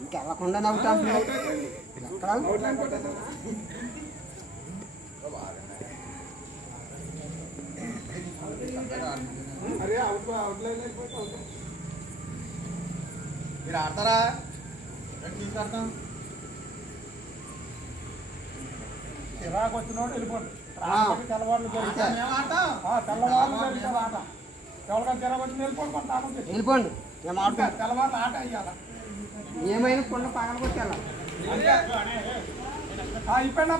ఇంకెళ్ళకుండా నవ్వుతాం మీరు ఆడతారా తీసుకెళ్తాం చిరాకు వచ్చినోడు వెళ్ళిపోండి తెల్లవాళ్ళు తెల్లవాళ్ళు ఆట ఎవరికైనా చిరాకు వచ్చి వెళ్ళిపోండి తెల్లవాళ్ళు ఆట అయ్యాల ఏమైనా కొండ పగల కొట్టాల అయిపోయినా